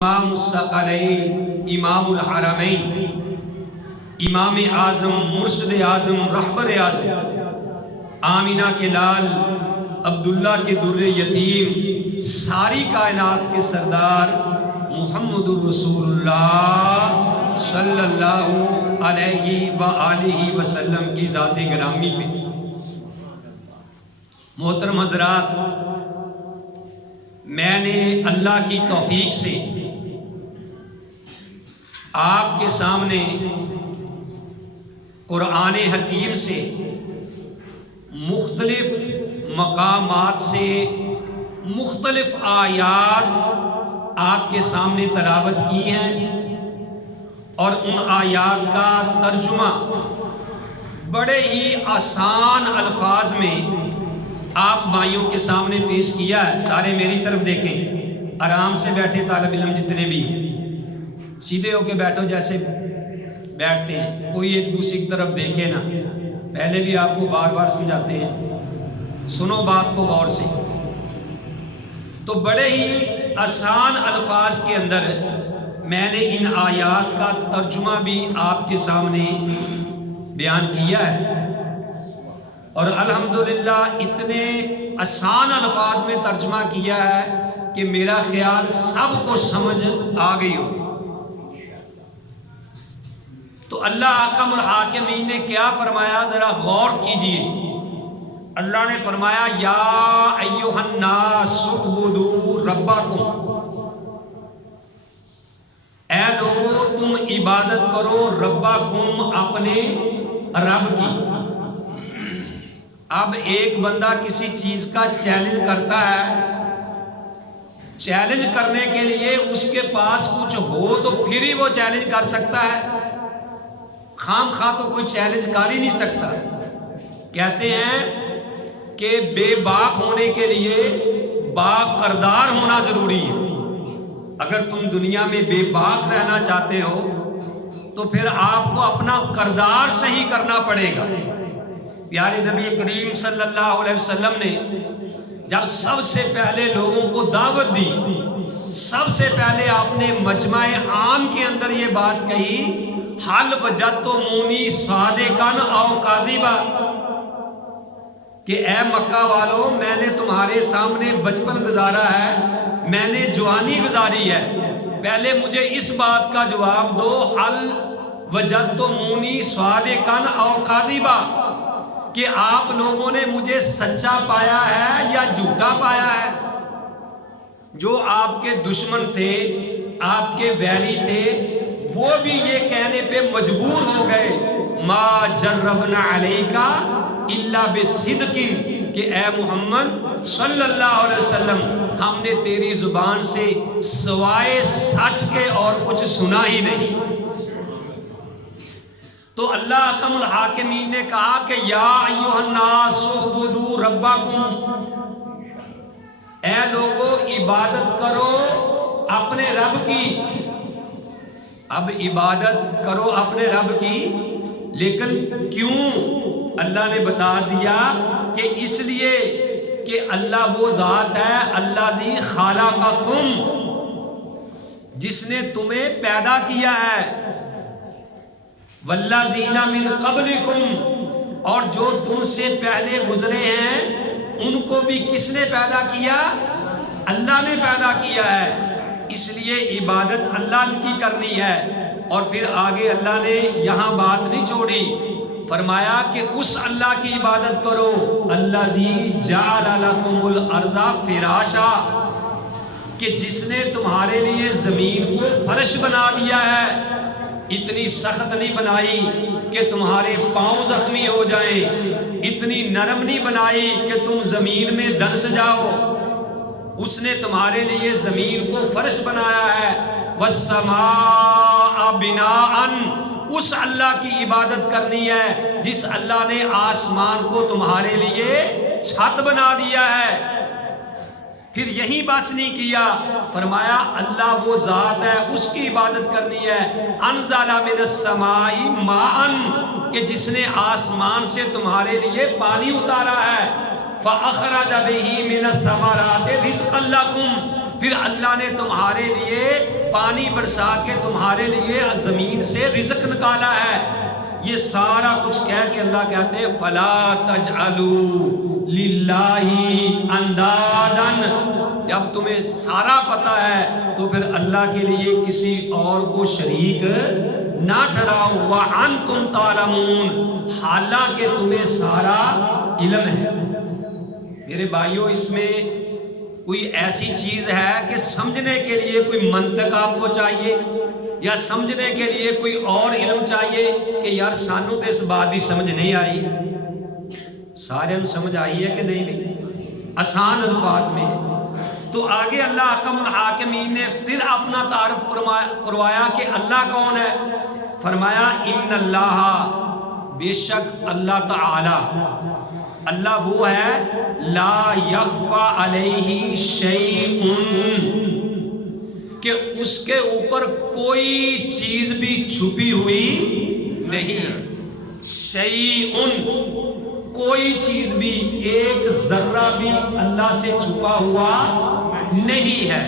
امام الثقلین، امام الحرمین، امام اعظم، مرشد اعظم، رہبر اعظم، آمینہ کے لال، عبداللہ کے در یتیم، ساری کائنات کے سردار محمد الرسول اللہ صلی اللہ علیہ وآلہ وسلم کی ذات گرامی پہ محترم حضرات، میں نے اللہ کی توفیق سے آپ کے سامنے قرآن حکیم سے مختلف مقامات سے مختلف آیات آپ کے سامنے تلاوت کی ہیں اور ان آیات کا ترجمہ بڑے ہی آسان الفاظ میں آپ بھائیوں کے سامنے پیش کیا ہے۔ سارے میری طرف دیکھیں، آرام سے بیٹھے طالب علم جتنے بھی ہیں، سیدھے ہو کے بیٹھو جیسے بیٹھتے ہیں، کوئی ایک دوسری کی طرف دیکھے نہ۔ پہلے بھی آپ کو بار بار سمجھاتے ہیں، سنو بات کو غور سے۔ تو بڑے ہی آسان الفاظ کے اندر میں نے ان آیات کا ترجمہ بھی آپ کے سامنے بیان کیا ہے، اور الحمدللہ اتنے آسان الفاظ میں ترجمہ کیا ہے کہ میرا خیال سب کو سمجھ آ گئی ہو۔ تو اللہ احکم الحاکمین نے کیا فرمایا، ذرا غور کیجئے۔ اللہ نے فرمایا یا ایھا الناس اعبدوا ربکم، اے لوگو تم عبادت کرو ربکم، اپنے رب کی۔ اب ایک بندہ کسی چیز کا چیلنج کرتا ہے، چیلنج کرنے کے لیے اس کے پاس کچھ ہو تو پھر ہی وہ چیلنج کر سکتا ہے، خام خواہ تو کوئی چیلنج کر ہی نہیں سکتا۔ کہتے ہیں کہ بے باک ہونے کے لیے باک کردار ہونا ضروری ہے۔ اگر تم دنیا میں بے باک رہنا چاہتے ہو تو پھر آپ کو اپنا کردار صحیح کرنا پڑے گا۔ پیارے نبی کریم صلی اللہ علیہ وسلم نے جب سب سے پہلے لوگوں کو دعوت دی، سب سے پہلے آپ نے مجمع عام کے اندر یہ بات کہی، حل وجدتمونی صادقا او کاذبا، کہ اے مکہ والو، میں نے تمہارے سامنے بچپن گزارا ہے، میں نے جوانی گزاری ہے، پہلے مجھے اس بات کا جواب دو، حل وجدتمونی صادقا او کاذبا، کہ آپ لوگوں نے مجھے سچا پایا ہے یا جھوٹا پایا ہے۔ جو آپ کے دشمن تھے، آپ کے ویری تھے، وہ بھی یہ کہنے پہ مجبور ہو گئے، ما جربنا علیک الا بصدق، کہ اے محمد صلی اللہ علیہ وسلم، ہم نے تیری زبان سے سوائے سچ کے اور کچھ سنا ہی نہیں۔ تو اللہ احکم الحاکمین نے کہا کہ یا ایھا الناس اعبدوا ربکم، اے لوگو عبادت کرو اپنے رب کی۔ اب عبادت کرو اپنے رب کی، لیکن کیوں؟ اللہ نے بتا دیا کہ اس لیے کہ اللہ وہ ذات ہے، الذی خلقکم، جس نے تمہیں پیدا کیا ہے، والذین من قبلکم، اور جو تم سے پہلے گزرے ہیں ان کو بھی کس نے پیدا کیا؟ اللہ نے پیدا کیا ہے۔ اس لیے عبادت اللہ کی کرنی ہے۔ اور پھر آگے اللہ نے یہاں بات نہیں چھوڑی، فرمایا کہ اس اللہ کی عبادت کرو، الذی جعل لکم الارض فراشا، کہ جس نے تمہارے لیے زمین کو فرش بنا دیا ہے، اتنی سخت نہیں بنائی کہ تمہارے پاؤں زخمی ہو جائیں، اتنی نرم نہیں بنائی کہ تم زمین میں دنس جاؤ، اس نے تمہارے لیے زمین کو فرش بنایا ہے۔ والسماء بناء، اس اللہ کی عبادت کرنی ہے جس اللہ نے آسمان کو تمہارے لیے چھت بنا دیا ہے۔ پھر یہی بس نہیں کیا، فرمایا اللہ وہ ذات ہے، اس کی عبادت کرنی ہے۔ انزل من السماء ماء، کہ جس نے آسمان سے تمہارے لیے پانی اتارا ہے۔ فَأَخْرَجَ بِهِ مِنَ الثَّمَرَاتِ رِزْقًا لَكُمْ، پھر اللہ نے تمہارے لیے پانی برسا کے تمہارے لیے زمین سے رزق نکالا ہے. یہ سارا کچھ کہہ کے اللہ کہتے ہیں فلا تجعلوا للہ اندادا. جب تمہیں سارا پتہ ہے تو پھر اللہ کے لیے کسی اور کو شریک نہ ٹھہراؤ. وانتم تعلمون، حالانکہ تمہیں سارا علم ہے. میرے بھائیوں، اس میں کوئی ایسی چیز ہے کہ سمجھنے کے لیے کوئی منطق آپ کو چاہیے یا سمجھنے کے لیے کوئی اور علم چاہیے کہ یار سانو تو اس بات کی سمجھ نہیں آئی؟ سارے سمجھ آئی ہے کہ نہیں بھائی؟ آسان الفاظ میں. تو آگے اللہ احکم الحاکمین نے پھر اپنا تعارف کروایا کہ اللہ کون ہے. فرمایا ان اللہ، بے شک اللہ تعالی، اللہ وہ ہے لا یخفی علیہ شیء، کہ اس کے اوپر کوئی چیز بھی چھپی ہوئی نہیں. شیء، کوئی چیز بھی، ایک ذرہ بھی اللہ سے چھپا ہوا نہیں ہے.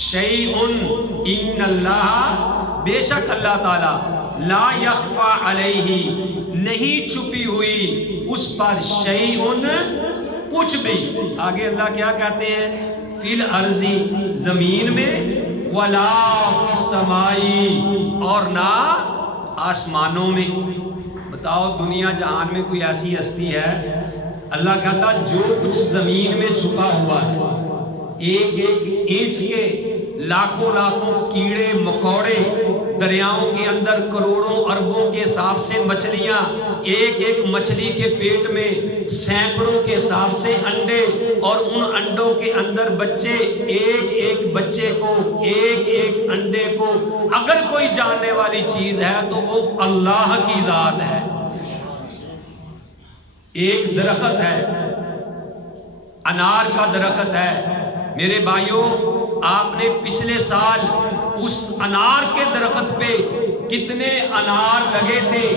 شیء، ان اللہ، بے شک اللہ تعالی، لا یخفی علیہ، نہیں چھپی ہوئی اس پر، شیء، کچھ بھی. آگے اللہ کیا کہتے ہیں؟ فی الارض، زمین میں، ولا فی السماء، اور نہ آسمانوں میں. بتاؤ دنیا جہان میں کوئی ایسی ہستی ہے؟ اللہ کہتا جو کچھ زمین میں چھپا ہوا ہے، ایک ایک انچ کے لاکھوں لاکھوں کیڑے مکوڑے، دریاؤں کے اندر کروڑوں اربوں کے حساب سے مچھلیاں، ایک ایک مچھلی کے پیٹ میں سینکڑوں کے حساب سے انڈے، اور ان انڈوں کے اندر بچے، ایک ایک بچے کو، ایک ایک انڈے کو اگر کوئی جاننے والی چیز ہے تو وہ اللہ کی ذات ہے. ایک درخت ہے، انار کا درخت ہے. میرے بھائیوں، آپ نے پچھلے سال اس انار کے درخت پہ کتنے انار لگے تھے،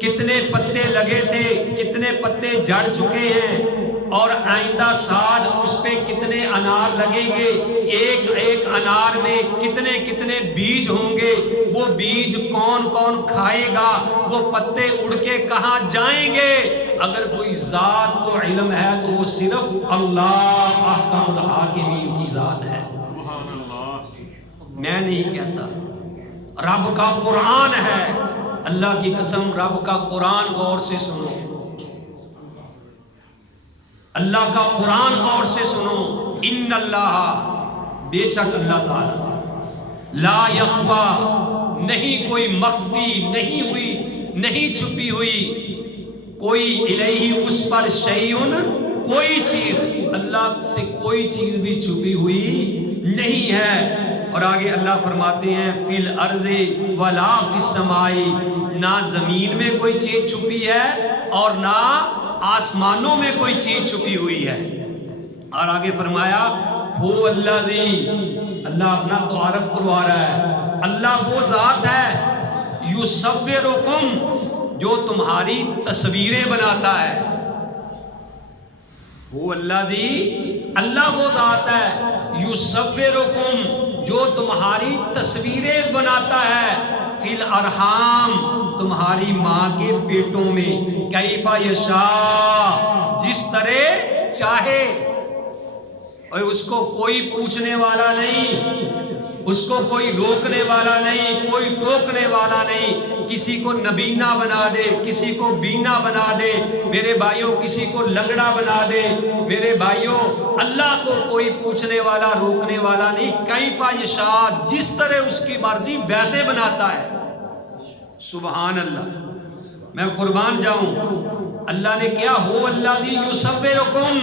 کتنے پتے لگے تھے، کتنے پتے جھڑ چکے ہیں، اور آئندہ سال اس پہ کتنے انار لگیں گے. ایک ایک انار میں کتنے کتنے بیج ہوں گے. وہ بیج کون کون کھائے گا؟ وہ پتے اڑ کے کہاں جائیں گے؟ اگر کوئی ذات کو علم ہے تو وہ صرف اللہ احکم الحاکمین کی ذات ہے. میں نہیں کہتا، رب کا قرآن ہے. اللہ کی قسم، رب کا قرآن غور سے سنو، اللہ کا قرآن غور سے سنو. ان اللہ، بے شک اللہ تعالی، لا یخفی، نہیں کوئی مخفی نہیں ہوئی، نہیں چھپی ہوئی، کوئی الیہ، اس پر، شیء، کوئی چیز، اللہ سے کوئی چیز بھی چھپی ہوئی نہیں ہے. اور آگے اللہ فرماتے ہیں فی الارض ولا فی السماء، نہ زمین میں کوئی چیز چھپی ہے اور نہ آسمانوں میں کوئی چیز چھپی ہوئی ہے. اور آگے فرمایا ہو الذی، اللہ اپنا تعارف کروا رہا ہے، اللہ وہ ذات ہے یصورکم، جو تمہاری تصویریں بناتا ہے. وہ الذی، اللہ وہ ذات ہے یصورکم، جو تمہاری تصویریں بناتا ہے، فی الارحام، تمہاری ماں کے پیٹوں میں، کیف یشاء، جس طرح چاہے. اور اس کو کوئی پوچھنے والا نہیں، اس کو کوئی روکنے والا نہیں، کوئی ٹوکنے والا نہیں. کسی کو نبینا بنا دے، کسی کو بینا بنا دے میرے بھائیوں، کسی کو لنگڑا بنا دے میرے بھائیوں. اللہ کو کوئی پوچھنے والا، روکنے والا نہیں. کیف یشاء، جس طرح اس کی مرضی ویسے بناتا ہے. سبحان اللہ، میں قربان جاؤں. اللہ نے کیا، ہو الذی یصورکم،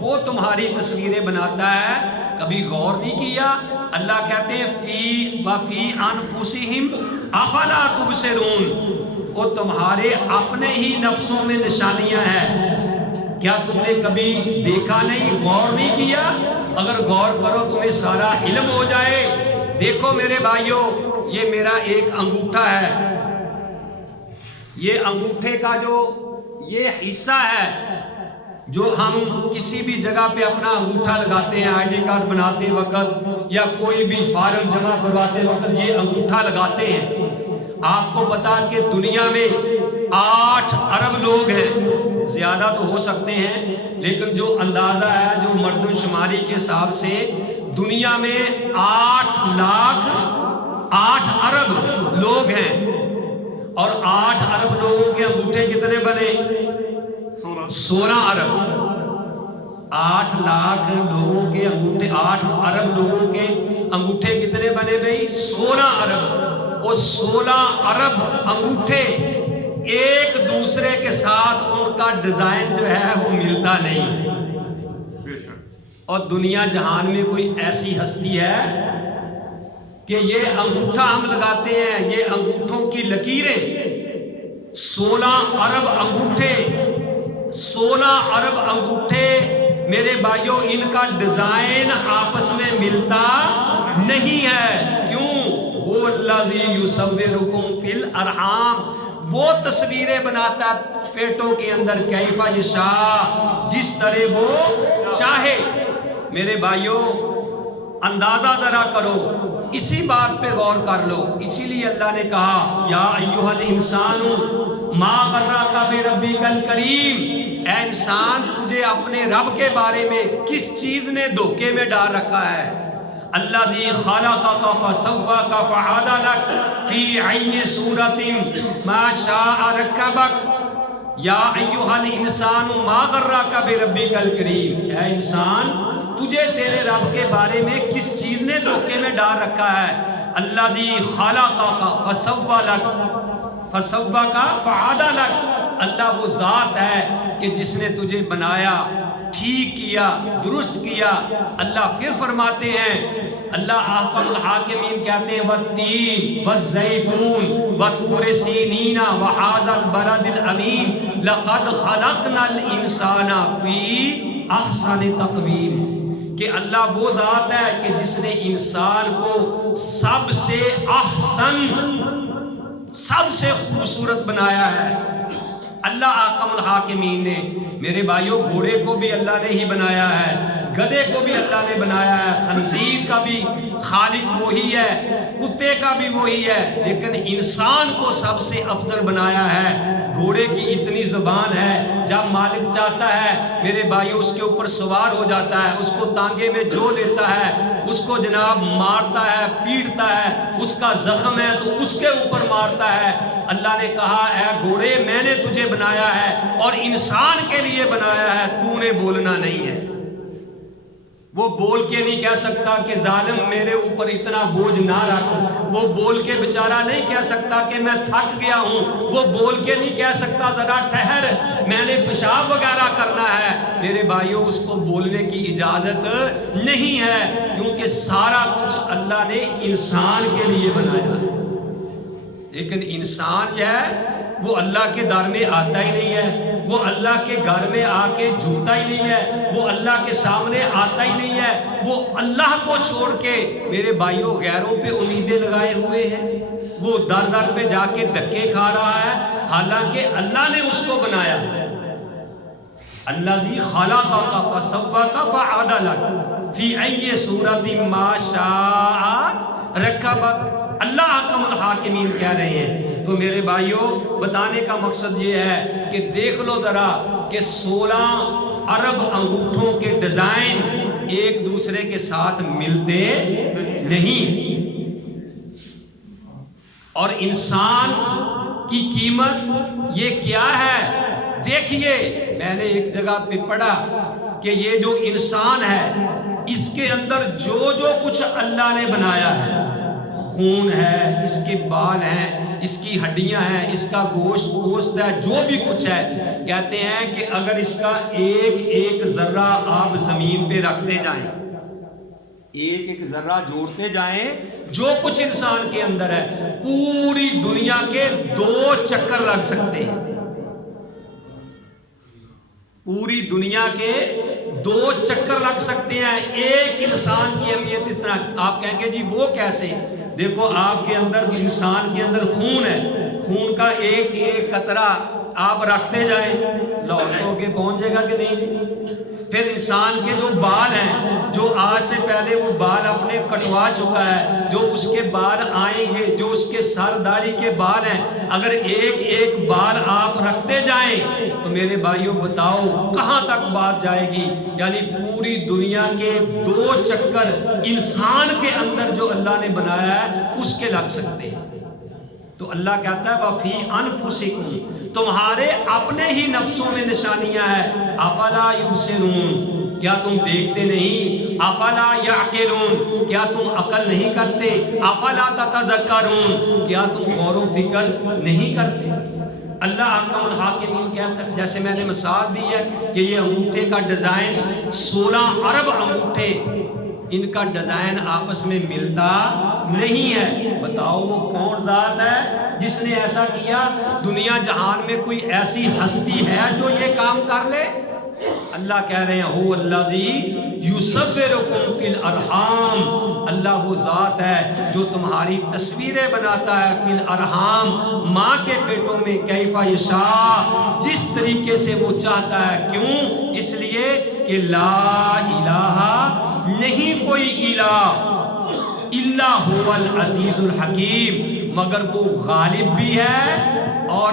وہ تمہاری تصویریں بناتا ہے. کبھی غور نہیں کیا؟ اللہ کہتے ہیں فی وفی انفسہم افلا تبصرون، وہ تمہارے اپنے ہی نفسوں میں نشانیاں ہیں، کیا تم نے کبھی دیکھا نہیں، غور نہیں کیا؟ اگر غور کرو تمہیں سارا علم ہو جائے. دیکھو میرے بھائیوں، یہ میرا ایک انگوٹھا ہے، یہ انگوٹھے کا جو یہ حصہ ہے، جو ہم کسی بھی جگہ پہ اپنا انگوٹھا لگاتے ہیں آئی ڈی کارڈ بناتے وقت یا کوئی بھی فارم جمع کرواتے وقت یہ انگوٹھا لگاتے ہیں. آپ کو پتا کہ دنیا میں 8 ارب لوگ ہیں، زیادہ تو ہو سکتے ہیں لیکن جو اندازہ ہے جو مردم شماری کے حساب سے دنیا میں 8 لاکھ 8 ارب لوگ ہیں. اور 8 ارب لوگوں کے انگوٹھے کتنے بنے؟ 16 ارب. 8 لاکھ لوگوں کے انگوٹھے، 8 ارب لوگوں کے انگوٹھے کتنے بنے بھائی؟ 16 ارب. اور 16 ارب انگوٹھے ایک دوسرے کے ساتھ ان کا ڈیزائن جو ہے وہ ملتا نہیں. اور دنیا جہان میں کوئی ایسی ہستی ہے کہ یہ انگوٹھا ہم لگاتے ہیں، یہ انگوٹھوں کی لکیریں 16 ارب انگوٹھے، 16 ارب انگوٹھے میرے بھائیوں، ان کا ڈیزائن آپس میں ملتا نہیں ہے. کیوں؟ وہ الذی یصورکم فی الارحام، وہ تصویریں بناتا پیٹوں کے اندر کیف یشاء، جس طرح وہ چاہے. میرے بھائیوں اندازہ ذرا کرو، اسی بات پہ غور کر لو. اسی لیے اللہ نے کہا یا ایھا الانسان ما غرک بربک الکریم، اے انسان تجھے اپنے رب کے بارے میں کس چیز نے دھوکے میں ڈال رکھا ہے؟ الذی خلقک فسواک فعدلک فی ای صورت ما شاء رکبک. یا ایھا الانسان ما غرک بربک الکریم، اے انسان تجھے تیرے رب کے بارے میں کس چیز نے دھوکے میں ڈال رکھا ہے؟ الذی خلقک فسواک فعدلک، اللہ وہ ذات ہے کہ جس نے تجھے بنایا، ٹھیک کیا، درست کیا. اللہ پھر فرماتے ہیں، اللہ احکم الحاکمین کہتے ہیں والتین والزیتون وطور سینین وہذا البلد الامین لقد خلقنا الانسان فی احسن تقویم، کہ اللہ وہ ذات ہے کہ جس نے انسان کو سب سے احسن، سب سے خوبصورت بنایا ہے. اللہ احکم الحاکمین نے. میرے بھائیوں گھوڑے کو بھی اللہ نے ہی بنایا ہے، گدھے کو بھی اللہ نے بنایا ہے، خنزیر کا بھی خالق وہی ہے، کتے کا بھی وہی ہے، لیکن انسان کو سب سے افضل بنایا ہے. گھوڑے کی اتنی زبان ہے، جب مالک چاہتا ہے میرے بھائیوں اس کے اوپر سوار ہو جاتا ہے، اس کو تانگے میں جو لیتا ہے، اس کو جناب مارتا ہے، پیٹتا ہے، اس کا زخم ہے تو اس کے اوپر مارتا ہے. اللہ نے کہا اے گھوڑے میں نے تجھے بنایا ہے اور انسان کے لیے بنایا ہے، تو نے بولنا نہیں ہے. وہ بول کے نہیں کہہ سکتا کہ ظالم میرے اوپر اتنا بوجھ نہ رکھ. وہ بول کے بیچارہ نہیں کہہ سکتا کہ میں تھک گیا ہوں. وہ بول کے نہیں کہہ سکتا ذرا ٹھہر میں نے پیشاب وغیرہ کرنا ہے. میرے بھائیوں اس کو بولنے کی اجازت نہیں ہے، کیونکہ سارا کچھ اللہ نے انسان کے لیے بنایا ہے. لیکن انسان جو ہے وہ اللہ کے در میں آتا ہی نہیں ہے، وہ اللہ کے گھر میں آ کے جھکتا ہی نہیں ہے، وہ اللہ کے سامنے آتا ہی نہیں ہے. وہ اللہ کو چھوڑ کے میرے بھائیوں غیروں پہ امیدیں لگائے ہوئے ہیں. وہ در در پہ جا کے دھکے کھا رہا ہے، حالانکہ اللہ نے اس کو بنایا. الذی خلقک فسواک فعدلک فی ای صورت ما شاء رکبک. اللہ حکم الحاکمین کہہ رہے ہیں. تو میرے بھائیوں بتانے کا مقصد یہ ہے کہ دیکھ لو ذرا کہ 16 ارب انگوٹھوں کے ڈیزائن ایک دوسرے کے ساتھ ملتے نہیں. اور انسان کی قیمت یہ کیا ہے؟ دیکھیے میں نے ایک جگہ پہ پڑھا کہ یہ جو انسان ہے اس کے اندر جو جو کچھ اللہ نے بنایا ہے، خون ہے، اس کے بال ہیں، اس کی ہڈیاں ہیں، اس کا گوشت ہے، جو بھی کچھ ہے، کہتے ہیں کہ اگر اس کا ایک ایک ذرہ آپ زمین پہ رکھتے جائیں، ایک ایک ذرہ جوڑتے جائیں، جو کچھ انسان کے اندر ہے پوری دنیا کے 2 چکر لگ سکتے ہیں. پوری دنیا کے 2 چکر لگ سکتے ہیں. ایک انسان کی اہمیت اتنا. آپ کہیں گے جی وہ کیسے؟ دیکھو آپ کے اندر، انسان کے اندر خون ہے، خون کا ایک ایک قطرہ آپ رکھتے جائیں، لاہور تو کے پہنچ جائے گا کہ نہیں؟ پھر انسان کے جو بال ہیں، جو آج سے پہلے وہ بال اپنے کٹوا چکا ہے، جو اس کے بال آئیں گے، جو اس کے سر داڑھی کے بال ہیں، اگر ایک ایک بال آپ رکھتے جائیں تو میرے بھائیوں بتاؤ کہاں تک بات جائے گی؟ یعنی پوری دنیا کے 2 چکر انسان کے اندر جو اللہ نے بنایا ہے اس کے لگ سکتے ہیں۔ تو اللہ کہتا ہے وَفِي أَنفُسِكُمْ، تمہارے اپنے ہی نفسوں میں نشانیاں ہیں۔ افلا یبصرون، کیا تم دیکھتے نہیں؟ افلا یعقلون، کیا تم عقل نہیں کرتے؟ افلا تتذکرون، کیا تم غور و فکر نہیں کرتے؟ اللہ احکم الحاکمین کہتا ہے، جیسے میں نے مثال دی ہے کہ یہ انگوٹھے کا ڈیزائن 16 ارب انگوٹھے، ان کا ڈیزائن آپس میں ملتا نہیں ہے۔ بتاؤ وہ کون ذات ہے جس نے ایسا کیا؟ دنیا جہان میں کوئی ایسی ہستی ہے جو یہ کام کر لے؟ اللہ کہہ رہے ہیں هو الذی یصورکم فی الارحام، اللہ وہ ذات ہے جو تمہاری تصویریں بناتا ہے فی الارحام، ماں کے پیٹوں میں، کیف یشاء، جس طریقے سے وہ چاہتا ہے۔ کیوں؟ اس لیے کہ لا الہ، نہیں کوئی الہ الا هو العزیز الحکیم، مگر وہ غالب بھی ہے اور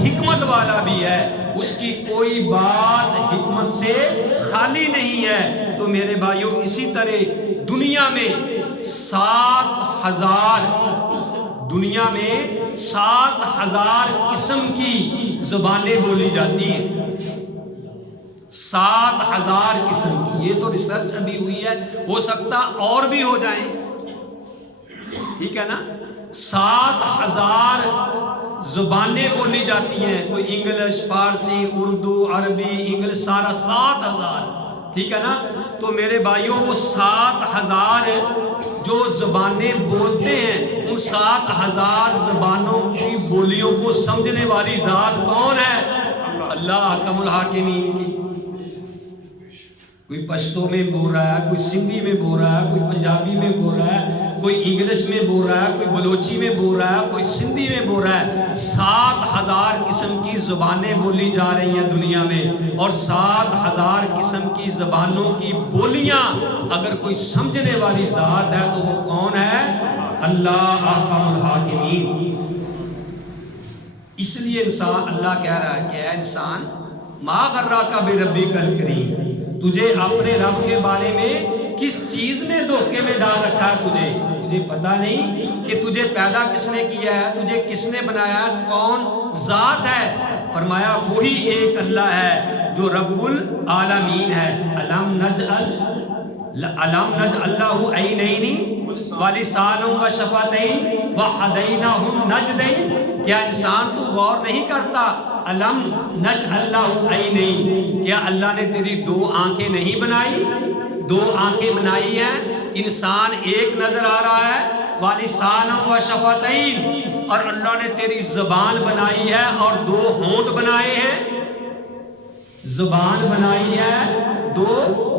حکمت والا بھی ہے، اس کی کوئی بات حکمت سے خالی نہیں ہے۔ تو میرے بھائیوں اسی طرح دنیا میں 7,000 قسم کی زبانیں بولی جاتی ہیں، 7,000 قسم کی۔ یہ تو ریسرچ ابھی ہوئی ہے، ہو سکتا اور بھی ہو جائیں، ٹھیک ہے نا؟ 7,000 زبانیں بولی جاتی ہیں، کوئی انگلش، فارسی، اردو، عربی، انگلش، سارا 7,000، ٹھیک ہے نا؟ تو میرے بھائیوں وہ 7,000 جو زبانیں بولتے ہیں، ان 7,000 زبانوں کی بولیوں کو سمجھنے والی ذات کون ہے؟ اللہ احکم الحاکمین کی۔ کوئی پشتو میں بول رہا ہے، کوئی سندھی میں بول رہا ہے، کوئی پنجابی میں بول رہا ہے، کوئی انگلش میں بول رہا ہے، کوئی بلوچی میں بول رہا ہے، کوئی سندھی میں بول رہا ہے۔ 7,000 قسم کی زبانیں بولی جا رہی ہیں دنیا میں، اور 7,000 قسم کی زبانوں کی بولیاں اگر کوئی سمجھنے والی ذات ہے تو وہ کون ہے؟ اللہ احکم الحاکمین۔ اس لیے انسان، اللہ کہہ رہا ہے کہ اے انسان، ما غرک بربک الکریم، تجھے اپنے رب کے بارے میں کس چیز نے دھوکے میں ڈال رکھا ہے؟ تجھے پتا نہیں کہ تجھے پیدا کس نے کیا ہے، تجھے کس نے بنایا ہے، کون ذات ہے؟ فرمایا وہی ایک اللہ ہے جو رب العالمین ہے۔ الم نجعل لہ عینین ولسانا وشفتین وہدیناہ النجدین، کیا انسان تو غور نہیں کرتا؟ الم نجعل لہ عینین، کیا اللہ نے تیری 2 آنکھیں نہیں بنائی؟ 2 آنکھیں بنائی ہیں، انسان ایک نظر آ رہا ہے، وَلِسَانًا وَشَفَتَيْن، اور اللہ نے تیری زبان بنائی ہے اور 2 ہونٹ بنائے ہیں، زبان بنائی ہے، 2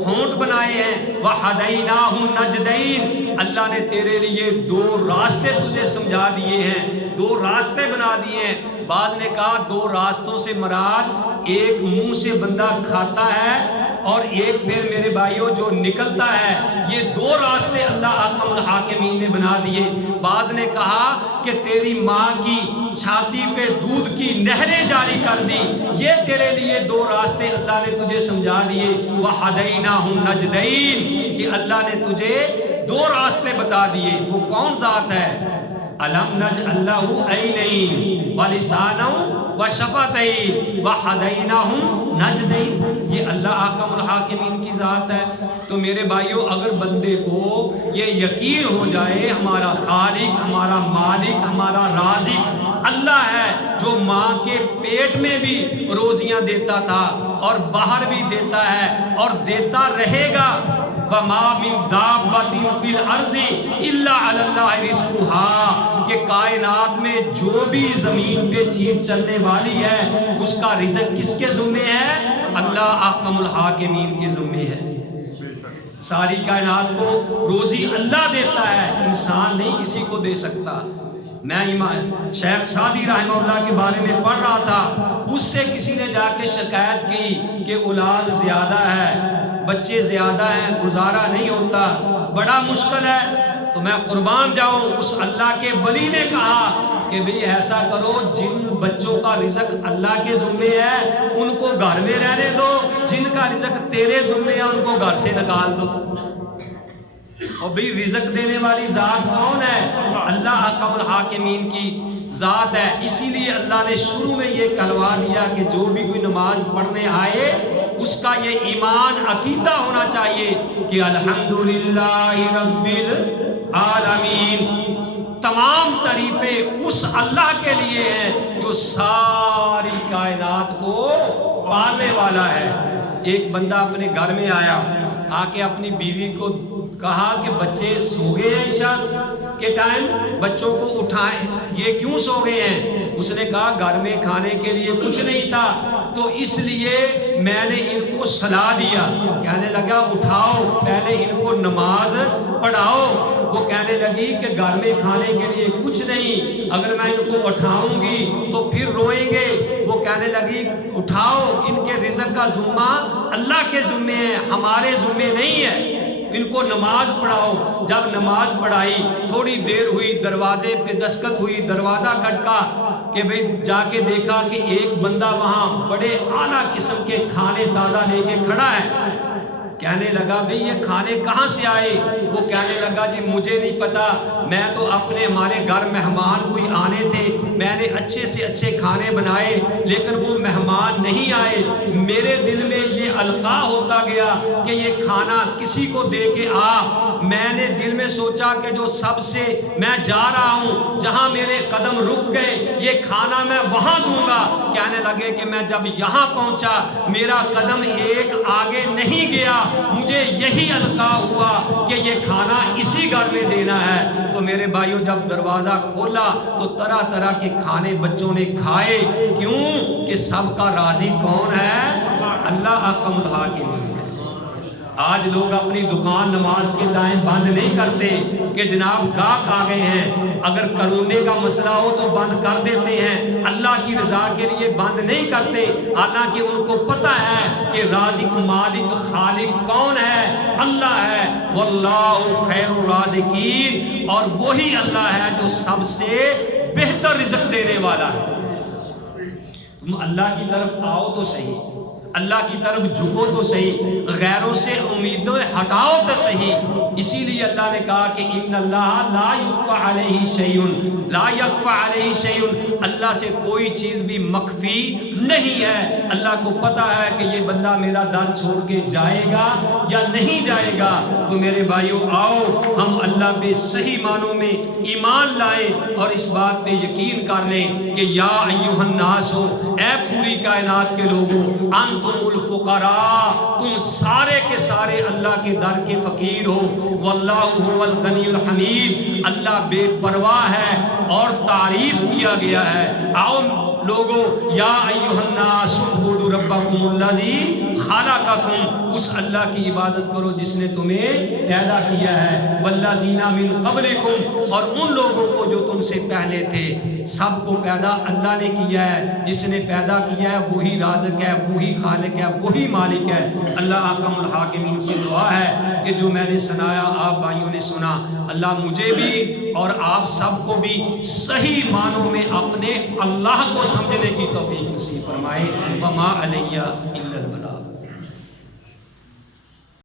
ہونٹ بنائے ہیں۔ وَحَدَيْنَاهُ النَّجْدَيْن، اللہ نے تیرے لیے 2 راستے تجھے سمجھا دیے ہیں، 2 راستے بنا دیے ہیں۔ بعض نے کہا 2 راستوں سے مراد ایک منہ سے بندہ کھاتا ہے اور ایک پھر میرے بھائیوں جو نکلتا ہے، یہ 2 راستے اللہ احکم الحاکمین نے بنا دیے۔ بعض نے کہا کہ تیری ماں کی چھاتی پہ دودھ کی نہریں جاری کر دی، یہ تیرے لیے 2 راستے اللہ نے تجھے سمجھا دیے۔ وَحَدَيْنَاهُ النَّجْدَيْن، کہ اللہ نے تجھے 2 راستے بتا دیے۔ وہ کون ذات ہے؟ الم نجعل لہ عینین ولسانا وشفتین وہدیناہ النجدین، یہ اللہ احکم الحاکمین کی ذات ہے۔ تو میرے بھائیوں اگر بندے کو یہ یقین ہو جائے ہمارا خالق، ہمارا مالک، ہمارا رازق اللہ ہے جو ماں کے پیٹ میں بھی روزیاں دیتا تھا اور باہر بھی دیتا ہے اور دیتا رہے گا، وَمَا مِن دَابَّةٍ فِي الْأَرْضِ إِلَّا عَلَى اللَّهِ رِزْقُهَا، کہ کائنات میں جو بھی زمین پہ چیز چلنے والی ہے اس کا رزق کس کے ذمے ہے؟ اللہ احکم الحاکمین کے ذمے ہے۔ ساری کائنات کو روزی اللہ دیتا ہے، انسان نہیں کسی کو دے سکتا۔ میں شیخ سعدی رحمہ اللہ کے بارے میں پڑھ رہا تھا، اس سے کسی نے جا کے شکایت کی کہ اولاد زیادہ ہے، بچے زیادہ ہیں، گزارا نہیں ہوتا، بڑا مشکل ہے۔ تو میں قربان جاؤں، اس اللہ کے ولی نے کہا کہ بھئی ایسا کرو، جن بچوں کا رزق اللہ کے ذمے ہے ان کو گھر میں رہنے دو، جن کا رزق تیرے ذمے ہے ان کو گھر سے نکال دو۔ اور بھئی رزق دینے والی ذات کون ہے؟ اللہ احکم الحاکمین کی ذات ہے۔ اسی لیے اللہ نے شروع میں یہ کہلوا دیا کہ جو بھی کوئی نماز پڑھنے آئے اس کا یہ ایمان عقیدہ ہونا چاہیے کہ الحمدللہ رب العالمین، تمام تعریفیں اس اللہ کے لیے ہیں جو ساری کائنات کو پالنے والا ہے۔ ایک بندہ اپنے گھر میں آیا، آ کے اپنی بیوی کو کہا کہ بچے سو گئے ہیں عشاء کے ٹائم، بچوں کو اٹھائیں، یہ کیوں سو گئے ہیں؟ اس نے کہا گھر میں کھانے کے لیے کچھ نہیں تھا تو اس لیے میں نے ان کو صلاح دیا۔ کہنے لگا اٹھاؤ، پہلے ان کو نماز پڑھاؤ۔ وہ کہنے لگی کہ گھر میں کھانے کے لیے کچھ نہیں، اگر میں ان کو اٹھاؤں گی تو پھر روئیں گے۔ وہ کہنے لگی اٹھاؤ، ان کے رزق کا ذمہ اللہ کے ذمے ہے، ہمارے ذمے نہیں ہے، ان کو نماز پڑھاؤ۔ جب نماز پڑھائی، تھوڑی دیر ہوئی، دروازے پہ دستخط ہوئی، دروازہ کھٹکا کہ بھئی جا کے دیکھا کہ ایک بندہ وہاں بڑے اعلیٰ قسم کے کھانے تازہ لے کے کھڑا ہے۔ کہنے لگا بھئی یہ کھانے کہاں سے آئے؟ وہ کہنے لگا جی مجھے نہیں پتا، میں تو ہمارے گھر مہمان کوئی آنے تھے، میں نے اچھے سے اچھے کھانے بنائے لیکن وہ مہمان نہیں آئے، میرے دل میں یہ القاء ہوتا گیا کہ یہ کھانا کسی کو دے کے آ۔ میں نے دل میں سوچا کہ جو سب سے میں جا رہا ہوں، جہاں میرے قدم رک گئے، یہ کھانا میں وہاں دوں گا۔ کہنے لگے کہ میں جب یہاں پہنچا میرا قدم ایک آگے نہیں گیا، مجھے یہی القاء ہوا کہ یہ کھانا اسی گھر میں دینا ہے۔ تو میرے بھائیوں جب دروازہ کھولا تو طرح طرح کے کھانے بچوں نے کھائے۔ کیوں؟ کہ سب کا رازق کون ہے؟ اللہ احکم الحاکمین ہے۔ آج لوگ اپنی دکان نماز کے ٹائم بند نہیں کرتے کہ جناب گاہک آ گئے ہیں، اگر کرونے کا مسئلہ ہو تو بند کر دیتے ہیں، اللہ کی رضا کے لیے بند نہیں کرتے، حالانکہ ان کو پتہ ہے کہ رازق مالک خالق کون ہے؟ اللہ ہے۔ واللہ خیر الرازقین، اور وہی اللہ ہے جو سب سے بہتر رزق دینے والا ہے۔ تم اللہ کی طرف آؤ تو صحیح، اللہ کی طرف جھکو تو صحیح، غیروں سے امیدیں ہٹاؤ تو صحیح۔ اسی لیے اللہ نے کہا کہ ان اللہ لا یخفی علیہ شیء، لا یخفی علیہ شیء، اللہ سے کوئی چیز بھی مخفی نہیں ہے۔ اللہ کو پتہ ہے کہ یہ بندہ میرا در چھوڑ کے جائے گا یا نہیں جائے گا۔ تو میرے بھائیوں آؤ ہم اللہ پہ صحیح معنوں میں ایمان لائیں اور اس بات پہ یقین کر لیں کہ یا ایھا الناس، اے پوری کائنات کے لوگوں، انتم الفقراء، تم سارے کے سارے اللہ کے در کے فقیر ہو۔ واللہ هو الغنی الحمید، اللہ بے پرواہ ہے اور تعریف کیا گیا ہے۔ آؤ لوگو یا ایھا الناس اعبدوا ربکم الذی خلقکم، اس اللہ کی عبادت کرو جس نے تمہیں پیدا کیا ہے، والذین من قبلکم، اور ان لوگوں کو جو تم سے پہلے تھے، سب کو پیدا اللہ نے کیا ہے، جس نے پیدا کیا ہے وہی رازق ہے، وہی خالق ہے، وہی مالک ہے۔ اللہ احکم الحاکمین سے دعا ہے کہ جو میں نے سنایا آپ بھائیوں نے سنا، اللہ مجھے بھی اور آپ سب کو بھی صحیح معنوں میں اپنے اللہ کو سمجھنے کی توفیق نصیب فرمائے۔ وما علیہ الا البلاغ۔